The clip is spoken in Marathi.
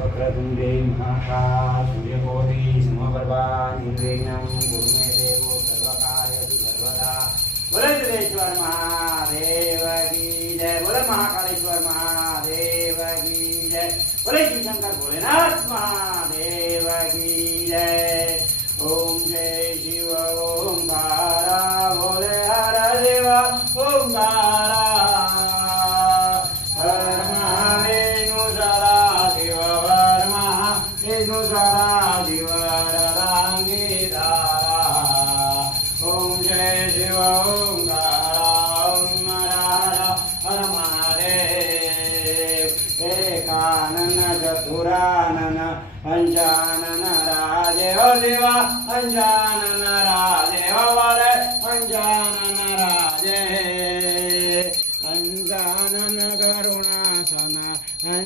वक्रतुंडे महाकाय सूर्यकोटि समप्रभा निर्विघ्नं कुरु मे देव सर्वकार्येषु सर्वदा। बोले सिद्धेश्वर महादेव की जय। बोले महाकालेश्वर महादेव की जय। बोले शिव शंकर भोलेनाथ महादेव की जय। ओम जय शिव ओंकारा बोले हर देव ओंकारा ओम जय शिव एकानन चतुरानन पंचानन राजे हो देवा पंचानन राजे हो बोले पंचानन